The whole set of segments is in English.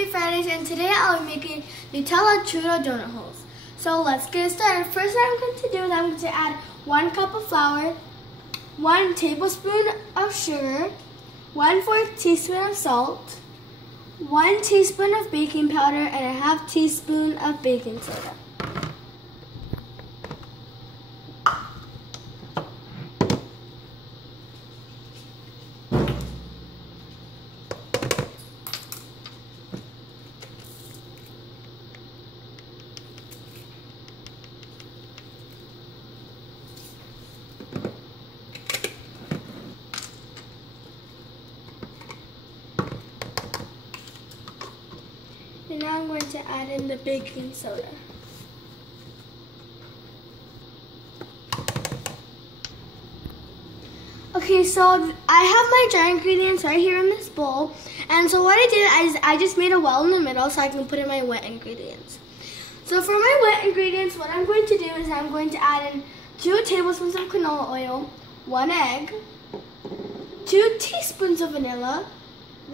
Happy Fridays, and today I'll be making Nutella churro donut holes. So let's get started. First what I'm going to do is I'm going to add 1 cup of flour, 1 tablespoon of sugar, 1/4 teaspoon of salt, 1 teaspoon of baking powder, and a 1/2 teaspoon of baking soda. And now I'm going to add in the baking soda. Okay, so I have my dry ingredients right here in this bowl. And so what I did is I just made a well in the middle so I can put in my wet ingredients. So for my wet ingredients, what I'm going to do is I'm going to add in 2 tablespoons of canola oil, 1 egg, 2 teaspoons of vanilla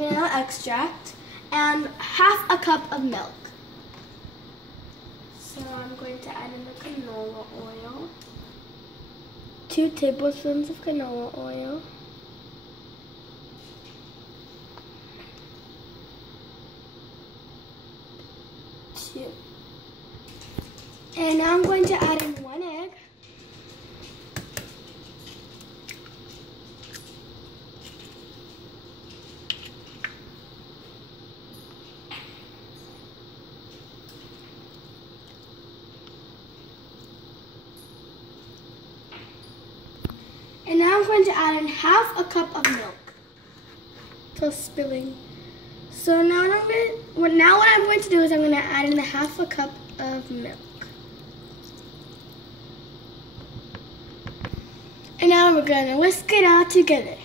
extract, and 1/2 cup of milk. So I'm going to add in the canola oil, 2 tablespoons of canola oil, and now I'm going to add in 1 egg, and now I'm going to add in 1/2 cup of milk. So spilling. So now what I'm going to do is I'm going to add in the 1/2 cup of milk. And now we're going to whisk it all together.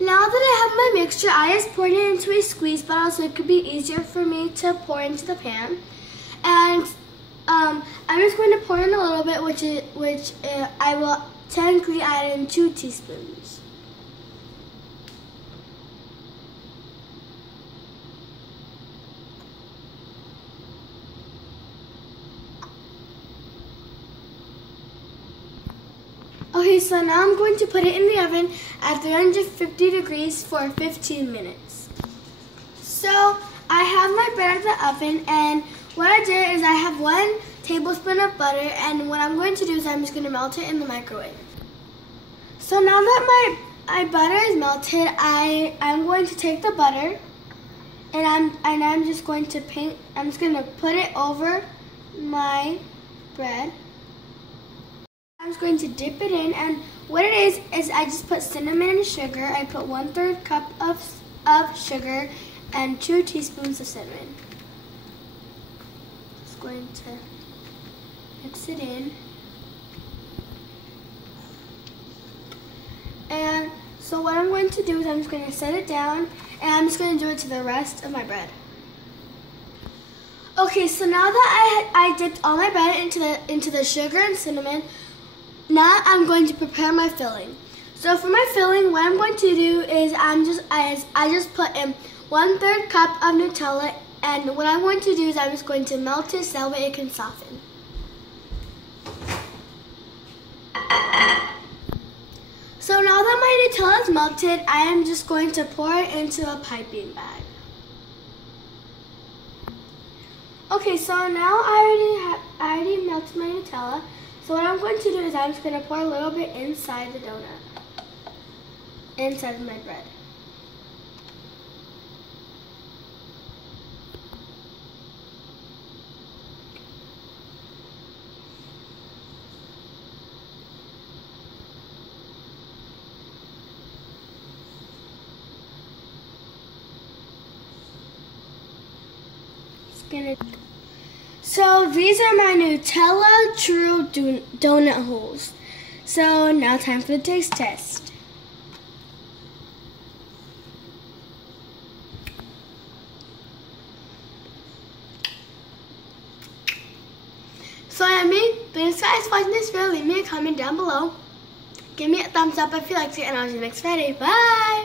Now that I have my mixture, I just poured it into a squeeze bottle so it could be easier for me to pour into the pan. And I'm just going to pour in a little bit, which I will technically add in 2 teaspoons. Okay, so now I'm going to put it in the oven at 350 degrees for 15 minutes. So I have my bread at the oven, and what I did is I have 1 tablespoon of butter, and what I'm going to do is I'm just going to melt it in the microwave. So now that my butter is melted, I'm going to take the butter, and I'm just going to put it over my bread. I'm just going to dip it in, and what it is I just put cinnamon and sugar. I put 1/3 cup of sugar and 2 teaspoons of cinnamon. Just going to mix it in. And so what I'm going to do is I'm just going to set it down, and I'm just going to do it to the rest of my bread. Okay, so now that I dipped all my bread into the sugar and cinnamon, now I'm going to prepare my filling. So for my filling, what I'm going to do is I just put in 1/3 cup of Nutella, and what I'm going to do is I'm just going to melt it so that way it can soften. So now that my Nutella is melted, I am just going to pour it into a piping bag. Okay, so now I already melted my Nutella. So what I'm going to do is I'm just going to pour a little bit inside the donut, inside of my bread. So these are my Nutella churro donut holes. So now time for the taste test. So yummy. Thanks guys for watching this video. Leave me a comment down below. Give me a thumbs up if you liked it, and I'll see you next Friday. Bye!